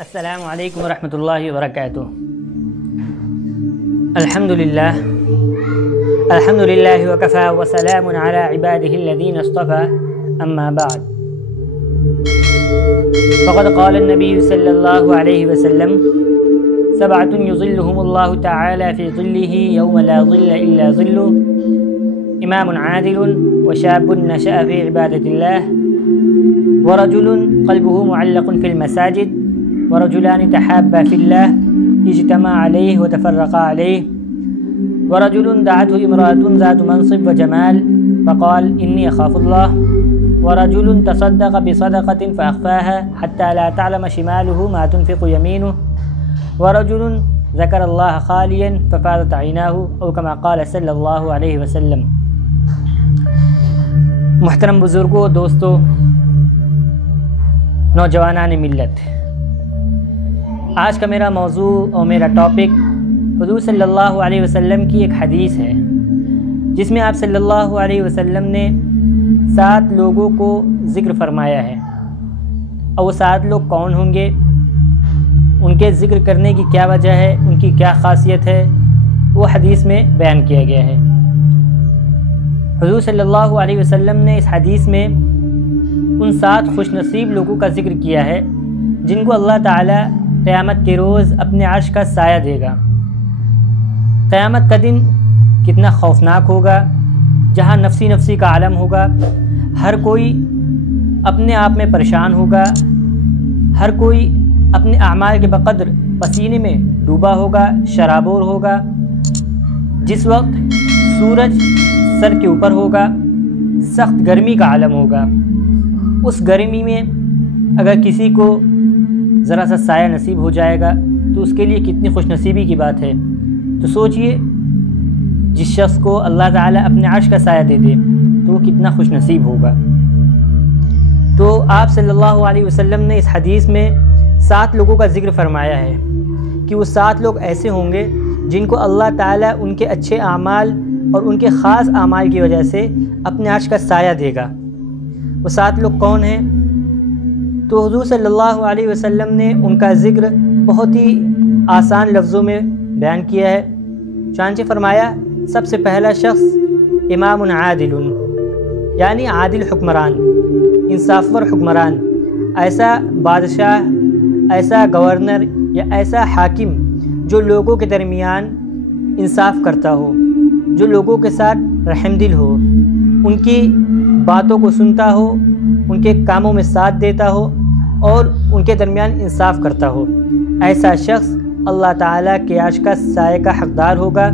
السلام علیکم ورحمۃ اللہ وبرکاتہ۔ الحمد للہ وکفی وسلام علی عبادہ الذین اصطفی، اما بعد فقد قال النبی صلی اللہ علیہ وسلم سبعۃ یظلهم اللہ تعالی فی ظلہ یوم لا ظل الا ظلہ، امام عادل وشاب نشأ فی عبادۃ اللہ، ورجل قلبه معلق فی المساجد، ورجلان تحابا فی اللہ اجتمعا علیہ وتفرقا علیہ، ورجل دعته امرأة ذات منصب وجمال فقال انی اخاف اللہ، ورجل تصدق بصدقة فأخفاها حتى لا تعلم شماله ما تنفق يمينه، ورجل ذكر الله خاليا ففاضت عيناه، او كما قال صلی اللہ علیہ وسلم۔ محترم بزرگوں، دوستو، نوجوانان ملت، آج کا میرا موضوع اور میرا ٹاپک حضور صلی اللہ علیہ وسلم کی ایک حدیث ہے، جس میں آپ صلی اللہ علیہ وسلم نے 7 لوگوں کو ذکر فرمایا ہے، اور وہ 7 لوگ کون ہوں گے، ان کے ذکر کرنے کی کیا وجہ ہے، ان کی کیا خاصیت ہے، وہ حدیث میں بیان کیا گیا ہے۔ حضور صلی اللہ علیہ وسلم نے اس حدیث میں ان 7 خوش نصیب لوگوں کا ذکر کیا ہے جن کو اللہ تعالیٰ قیامت کے روز اپنے عرش کا سایہ دے گا۔ قیامت کا دن کتنا خوفناک ہوگا، جہاں نفسی نفسی کا عالم ہوگا، ہر کوئی اپنے آپ میں پریشان ہوگا، ہر کوئی اپنے اعمال کے بقدر پسینے میں ڈوبا ہوگا، شرابور ہوگا۔ جس وقت سورج سر کے اوپر ہوگا، سخت گرمی کا عالم ہوگا، اس گرمی میں اگر کسی کو ذرا سا سایہ نصیب ہو جائے گا تو اس کے لیے کتنی خوش نصیبی کی بات ہے۔ تو سوچئے، جس شخص کو اللہ تعالیٰ اپنے عرش کا سایہ دے دے تو وہ کتنا خوش نصیب ہوگا۔ تو آپ صلی اللہ علیہ وسلم نے اس حدیث میں 7 لوگوں کا ذکر فرمایا ہے کہ وہ 7 لوگ ایسے ہوں گے جن کو اللہ تعالیٰ ان کے اچھے اعمال اور ان کے خاص اعمال کی وجہ سے اپنے عرش کا سایہ دے گا۔ وہ 7 لوگ کون ہیں؟ تو حضور صلی اللہ علیہ وسلم نے ان کا ذکر بہت ہی آسان لفظوں میں بیان کیا ہے۔ چنانچہ فرمایا، سب سے پہلا شخص امام عادل، یعنی عادل حکمران، انصافور حکمران، ایسا بادشاہ، ایسا گورنر یا ایسا حاکم جو لوگوں کے درمیان انصاف کرتا ہو، جو لوگوں کے ساتھ رحم دل ہو، ان کی باتوں کو سنتا ہو، ان کے کاموں میں ساتھ دیتا ہو اور ان کے درمیان انصاف کرتا ہو۔ ایسا شخص اللہ تعالیٰ کے عرش کا سایہ کا حقدار ہوگا،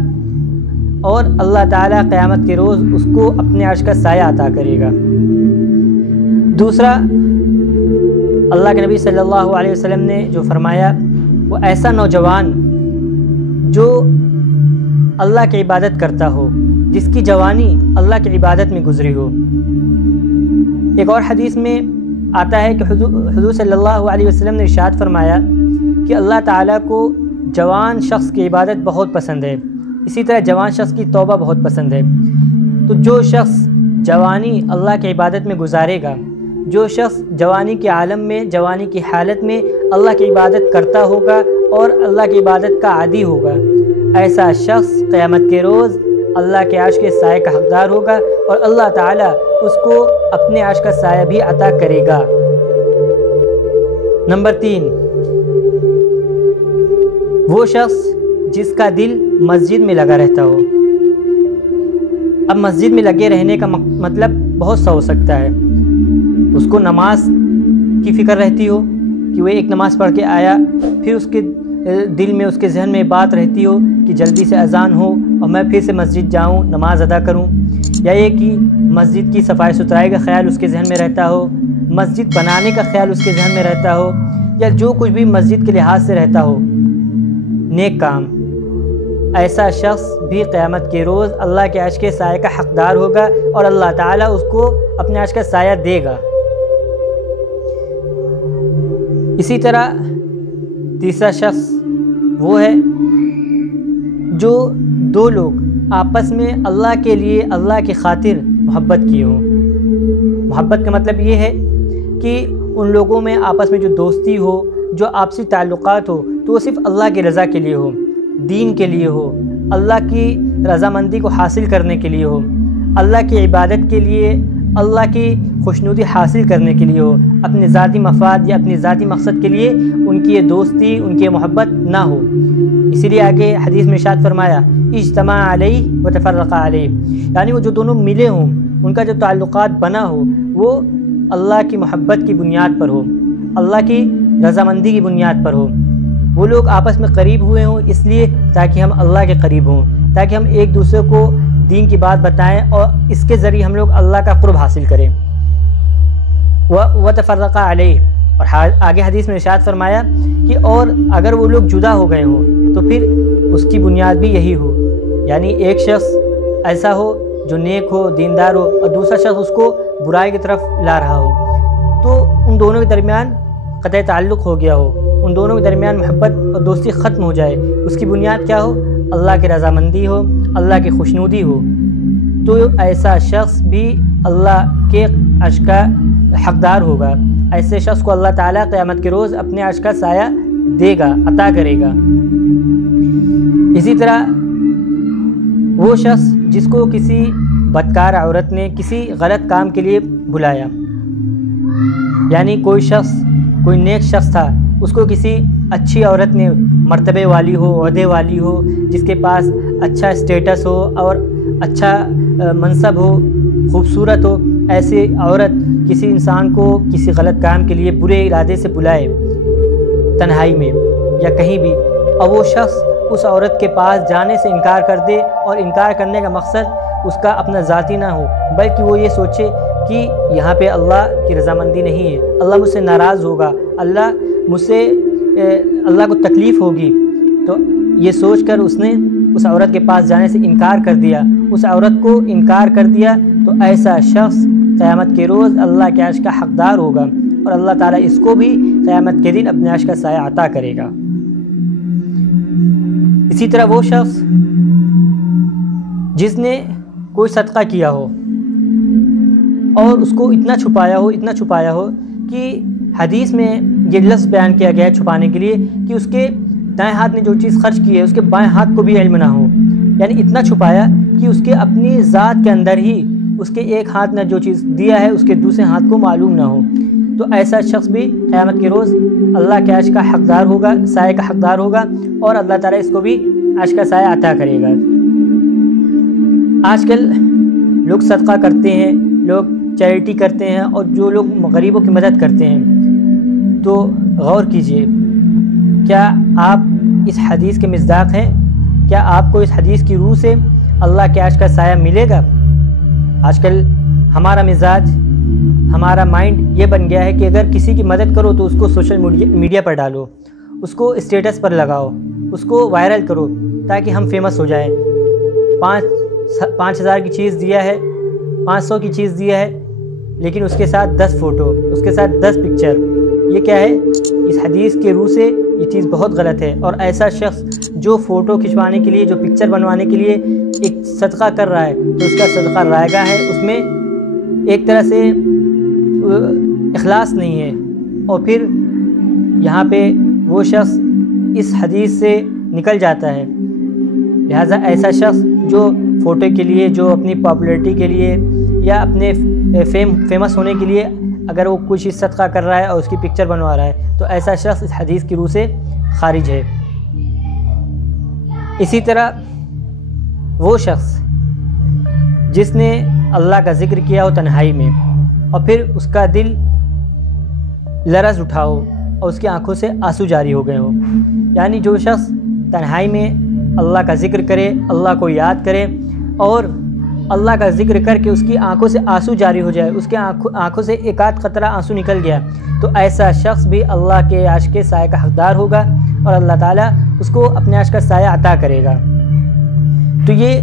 اور اللہ تعالیٰ قیامت کے روز اس کو اپنے عرش کا سایہ عطا کرے گا۔ دوسرا، اللہ کے نبی صلی اللہ علیہ وسلم نے جو فرمایا، وہ ایسا نوجوان جو اللہ کی عبادت کرتا ہو، جس کی جوانی اللہ کی عبادت میں گزری ہو۔ ایک اور حدیث میں آتا ہے کہ حضور صلی اللہ علیہ وسلم نے ارشاد فرمایا کہ اللہ تعالیٰ کو جوان شخص کی عبادت بہت پسند ہے، اسی طرح جوان شخص کی توبہ بہت پسند ہے۔ تو جو شخص جوانی اللہ کی عبادت میں گزارے گا، جو شخص جوانی کے عالم میں، جوانی کی حالت میں اللہ کی عبادت کرتا ہوگا اور اللہ کی عبادت کا عادی ہوگا، ایسا شخص قیامت کے روز اللہ کے عرش کے سائے کا حقدار ہوگا، اور اللہ تعالیٰ اس کو اپنے عرش کا سایہ بھی عطا کرے گا۔ نمبر 3، وہ شخص جس کا دل مسجد میں لگا رہتا ہو۔ اب مسجد میں لگے رہنے کا مطلب بہت سا ہو سکتا ہے۔ اس کو نماز کی فکر رہتی ہو کہ وہ ایک نماز پڑھ کے آیا، پھر اس کے دل میں، اس کے ذہن میں بات رہتی ہو کہ جلدی سے اذان ہو اور میں پھر سے مسجد جاؤں، نماز ادا کروں، یا یہ کہ مسجد کی صفائی ستھرائی کا خیال اس کے ذہن میں رہتا ہو، مسجد بنانے کا خیال اس کے ذہن میں رہتا ہو، یا جو کچھ بھی مسجد کے لحاظ سے رہتا ہو، نیک کام۔ ایسا شخص بھی قیامت کے روز اللہ کے عرش کے سایہ کا حقدار ہوگا، اور اللہ تعالیٰ اس کو اپنے عرش کا سایہ دے گا۔ اسی طرح تیسرا شخص وہ ہے جو 2 لوگ آپس میں اللہ کے لیے، اللہ کی خاطر محبت کیے ہوں۔ محبت کا مطلب یہ ہے کہ ان لوگوں میں آپس میں جو دوستی ہو، جو آپسی تعلقات ہو تو وہ صرف اللہ کی رضا کے لیے ہو، دین کے لیے ہو، اللہ کی رضامندی کو حاصل کرنے کے لیے ہو، اللہ کی عبادت کے لیے، اللہ کی خوشنودی حاصل کرنے کے لیے ہو، اپنے ذاتی مفاد یا اپنے ذاتی مقصد کے لیے ان کی یہ دوستی، ان کی یہ محبت نہ ہو۔ اسی لیے آگے حدیث میں ارشاد فرمایا اجتماع علیہ و تفرق علیہ، یعنی وہ جو دونوں ملے ہوں، ان کا جو تعلقات بنا ہو وہ اللہ کی محبت کی بنیاد پر ہو، اللہ کی رضامندی کی بنیاد پر ہو۔ وہ لوگ آپس میں قریب ہوئے ہوں اس لیے تاکہ ہم اللہ کے قریب ہوں، تاکہ ہم ایک دوسرے کو دین کی بات بتائیں اور اس کے ذریعے ہم لوگ اللہ کا قرب حاصل کریں۔ وَتَفَرَّقَ عَلَيْهِ، اور آگے حدیث میں ارشاد فرمایا کہ اور اگر وہ لوگ جدا ہو گئے ہوں تو پھر اس کی بنیاد بھی یہی ہو، یعنی ایک شخص ایسا ہو جو نیک ہو، دیندار ہو، اور دوسرا شخص اس کو برائی کی طرف لا رہا ہو، تو ان دونوں کے درمیان قطع تعلق ہو گیا ہو، ان دونوں کے درمیان محبت اور دوستی ختم ہو جائے۔ اس کی بنیاد کیا ہو؟ اللہ کی رضامندی ہو، اللہ کی خوشنودی ہو، تو ایسا شخص بھی اللہ کے عرش کا حقدار ہوگا۔ ایسے شخص کو اللہ تعالیٰ قیامت کے روز اپنے عرش کا سایہ دے گا، عطا کرے گا۔ اسی طرح وہ شخص جس کو کسی بدکار عورت نے کسی غلط کام کے لیے بلایا، یعنی کوئی شخص، کوئی نیک شخص تھا، اس کو کسی اچھی عورت نے، مرتبے والی ہو، عہدے والی ہو، جس کے پاس اچھا اسٹیٹس ہو اور اچھا منصب ہو، خوبصورت ہو، ایسی عورت کسی انسان کو کسی غلط کام کے لیے برے ارادے سے بلائے تنہائی میں یا کہیں بھی، اور وہ شخص اس عورت کے پاس جانے سے انکار کر دے، اور انکار کرنے کا مقصد اس کا اپنا ذاتی نہ ہو، بلکہ وہ یہ سوچے کہ یہاں پہ اللہ کی رضامندی نہیں ہے، اللہ مجھ سے ناراض ہوگا، اللہ کو تکلیف ہوگی، تو یہ سوچ کر اس نے اس عورت کے پاس جانے سے انکار کر دیا، اس عورت کو انکار کر دیا، تو ایسا شخص قیامت کے روز اللہ کے عرش کا حقدار ہوگا، اور اللہ تعالیٰ اس کو بھی قیامت کے دن اپنے عرش کا سایہ عطا کرے گا۔ اسی طرح وہ شخص جس نے کوئی صدقہ کیا ہو اور اس کو اتنا چھپایا ہو کہ حدیث میں یہ لفظ بیان کیا گیا ہے چھپانے کے لیے کہ اس کے دائیں ہاتھ نے جو چیز خرچ کی ہے اس کے بائیں ہاتھ کو بھی علم نہ ہو، یعنی اتنا چھپایا کہ اس کے اپنی ذات کے اندر ہی اس کے ایک ہاتھ نے جو چیز دیا ہے اس کے دوسرے ہاتھ کو معلوم نہ ہو، تو ایسا شخص بھی قیامت کے روز اللہ کے عرش کا حقدار ہوگا، سایہ کا حقدار ہوگا، اور اللہ تعالیٰ اس کو بھی عرش کا سایہ عطا کرے گا۔ آج کل لوگ صدقہ کرتے ہیں، لوگ چیریٹی کرتے ہیں، اور جو لوگ غریبوں کی مدد کرتے ہیں، تو غور کیجئے، کیا آپ اس حدیث کے مصداق ہیں؟ کیا آپ کو اس حدیث کی روح سے اللہ کے عرش کا سایہ ملے گا؟ آج کل ہمارا مزاج، ہمارا مائنڈ یہ بن گیا ہے کہ اگر کسی کی مدد کرو تو اس کو سوشل میڈیا پر ڈالو، اس کو اسٹیٹس پر لگاؤ، اس کو وائرل کرو تاکہ ہم فیمس ہو جائیں۔ 5,000 کی چیز دیا ہے، 500 کی چیز دیا ہے، لیکن اس کے ساتھ 10 فوٹو، اس کے ساتھ 10 پکچر، یہ کیا ہے؟ اس حدیث کے روح سے یہ چیز بہت غلط ہے۔ اور ایسا شخص جو فوٹو کھنچوانے کے لیے، جو پکچر بنوانے کے لیے ایک صدقہ کر رہا ہے تو اس کا صدقہ رائگاں ہے، اس میں ایک طرح سے اخلاص نہیں ہے، اور پھر یہاں پہ وہ شخص اس حدیث سے نکل جاتا ہے۔ لہٰذا ایسا شخص جو فوٹو کے لیے، جو اپنی پاپولیرٹی کے لیے یا اپنے فیمس ہونے کے لیے اگر وہ کچھ صدقہ کر رہا ہے اور اس کی پکچر بنوا رہا ہے تو ایسا شخص اس حدیث کی روح سے خارج ہے۔ اسی طرح وہ شخص جس نے اللہ کا ذکر کیا ہو تنہائی میں اور پھر اس کا دل لرز اٹھا ہو اور اس کی آنکھوں سے آنسو جاری ہو گئے ہوں، یعنی جو شخص تنہائی میں اللہ کا ذکر کرے، اللہ کو یاد کرے اور اللہ کا ذکر کر کے اس کی آنکھوں سے آنسو جاری ہو جائے، اس کے آنکھوں سے ایک آدھ قطرہ آنسو نکل گیا، تو ایسا شخص بھی اللہ کے عرش کے سائے کا حقدار ہوگا اور اللہ تعالیٰ اس کو اپنے عرش کا سایہ عطا کرے گا۔ تو یہ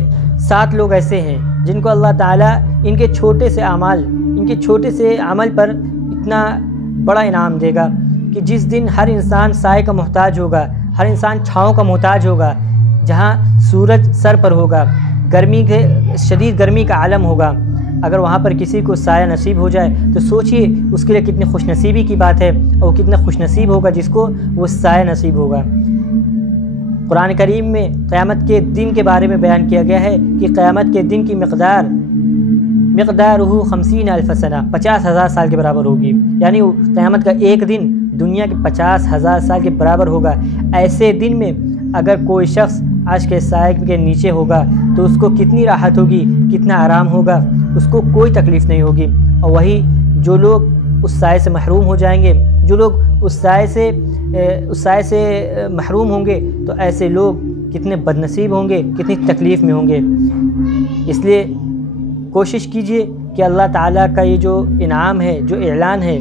7 لوگ ایسے ہیں جن کو اللہ تعالیٰ ان کے چھوٹے سے اعمال، ان کے چھوٹے سے عمل پر اتنا بڑا انعام دے گا کہ جس دن ہر انسان سائے کا محتاج ہوگا، ہر انسان چھاؤں کا محتاج ہوگا، جہاں سورج سر پر ہوگا، شدید گرمی کا عالم ہوگا، اگر وہاں پر کسی کو سایہ نصیب ہو جائے تو سوچئے اس کے لیے کتنی خوش نصیبی کی بات ہے، اور وہ کتنا خوش نصیب ہوگا جس کو وہ سایہ نصیب ہوگا۔ قرآن کریم میں قیامت کے دن کے بارے میں بیان کیا گیا ہے کہ قیامت کے دن کی مقدارہ 50,000 سنہ، 50,000 سال کے برابر ہوگی، یعنی قیامت کا ایک دن دنیا کے 50,000 سال کے برابر ہوگا۔ ایسے دن میں اگر کوئی شخص عرش کے سائے کے نیچے ہوگا تو اس کو کتنی راحت ہوگی، کتنا آرام ہوگا، اس کو کوئی تکلیف نہیں ہوگی۔ اور وہی جو لوگ اس سائے سے محروم ہو جائیں گے، جو لوگ اس سائے سے محروم ہوں گے، تو ایسے لوگ کتنے بد نصیب ہوں گے، کتنی تکلیف میں ہوں گے۔ اس لیے کوشش کیجئے کہ اللہ تعالیٰ کا یہ جو انعام ہے، جو اعلان ہے،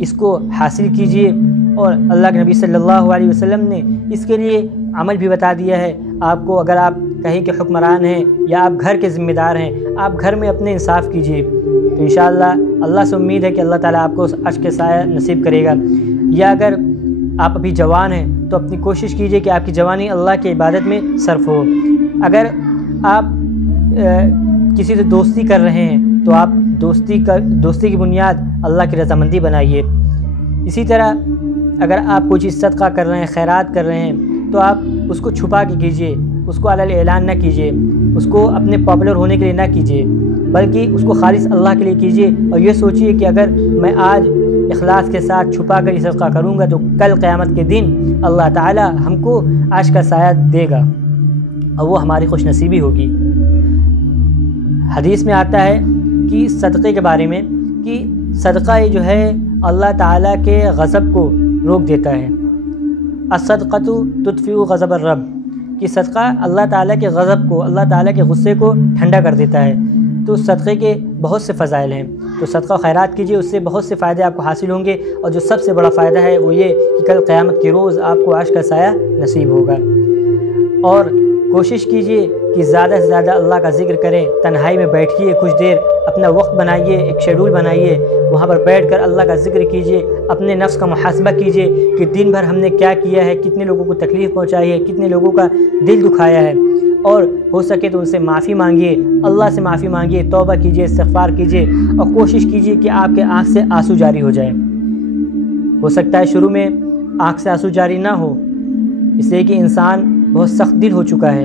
اس کو حاصل کیجئے۔ اور اللہ کے نبی صلی اللہ علیہ وسلم نے اس کے لیے عمل بھی بتا دیا ہے آپ کو۔ اگر آپ کہیں کے حکمران ہیں یا آپ گھر کے ذمہ دار ہیں، آپ گھر میں اپنے انصاف کیجئے، تو انشاءاللہ اللہ سے امید ہے کہ اللہ تعالیٰ آپ کو عرش کے سایہ نصیب کرے گا۔ یا اگر آپ ابھی جوان ہیں تو اپنی کوشش کیجئے کہ آپ کی جوانی اللہ کی عبادت میں صرف ہو۔ اگر آپ کسی سے دوستی کر رہے ہیں تو آپ دوستی کی بنیاد اللہ کی رضامندی بنائیے۔ اسی طرح اگر آپ کوئی چیز صدقہ کر رہے ہیں، خیرات کر رہے ہیں، تو آپ اس کو چھپا کے کیجئے، اس کو علی اعلان نہ کیجئے، اس کو اپنے پاپولر ہونے کے لیے نہ کیجئے، بلکہ اس کو خالص اللہ کے لیے کیجئے۔ اور یہ سوچئے کہ اگر میں آج اخلاص کے ساتھ چھپا کر یہ صدقہ کروں گا تو کل قیامت کے دن اللہ تعالیٰ ہم کو عرش کا سایہ دے گا، اور وہ ہماری خوش نصیبی ہوگی۔ حدیث میں آتا ہے کہ صدقے کے بارے میں کہ صدقہ یہ جو ہے اللہ تعالیٰ کے غضب کو روک دیتا ہے۔ الصدقۃ تطفئ غضب الرب، کہ صدقہ اللہ تعالیٰ کے غضب کو، اللہ تعالیٰ کے غصے کو ٹھنڈا کر دیتا ہے۔ تو صدقے کے بہت سے فضائل ہیں، تو صدقہ و خیرات کیجئے، اس سے بہت سے فائدے آپ کو حاصل ہوں گے۔ اور جو سب سے بڑا فائدہ ہے وہ یہ کہ کل قیامت کے روز آپ کو عرش کا سایہ نصیب ہوگا۔ اور کوشش کیجئے کہ زیادہ سے زیادہ اللہ کا ذکر کریں، تنہائی میں بیٹھیے، کچھ دیر اپنا وقت بنائیے، ایک شیڈول بنائیے، وہاں پر بیٹھ کر اللہ کا ذکر کیجئے، اپنے نفس کا محاسبہ کیجئے کہ دن بھر ہم نے کیا کیا ہے، کتنے لوگوں کو تکلیف پہنچائی ہے، کتنے لوگوں کا دل دکھایا ہے، اور ہو سکے تو ان سے معافی مانگیے، اللہ سے معافی مانگیے، توبہ کیجئے، استغفار کیجئے، اور کوشش کیجئے کہ آپ کے آنکھ سے آنسو جاری ہو جائے۔ ہو سکتا ہے شروع میں آنکھ سے آنسو جاری نہ ہو، اس لیے کہ انسان بہت سخت دل ہو چکا ہے،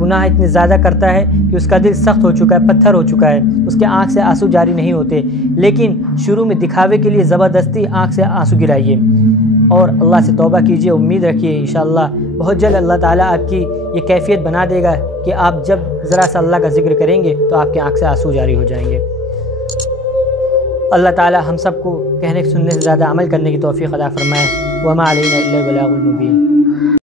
گناہ اتنے زیادہ کرتا ہے کہ اس کا دل سخت ہو چکا ہے، پتھر ہو چکا ہے، اس کے آنکھ سے آنسو جاری نہیں ہوتے۔ لیکن شروع میں دکھاوے کے لیے زبردستی آنکھ سے آنسو گرائیے، اور اللہ سے توبہ کیجئے، امید رکھیے انشاءاللہ بہت جلد اللہ تعالیٰ آپ کی یہ کیفیت بنا دے گا کہ آپ جب ذرا سا اللہ کا ذکر کریں گے تو آپ کے آنکھ سے آنسو جاری ہو جائیں گے۔ اللہ تعالیٰ ہم سب کو کہنے سننے سے زیادہ عمل کرنے کی توفیق عطا فرمائے۔ وما علینا الا البلاغ المبین۔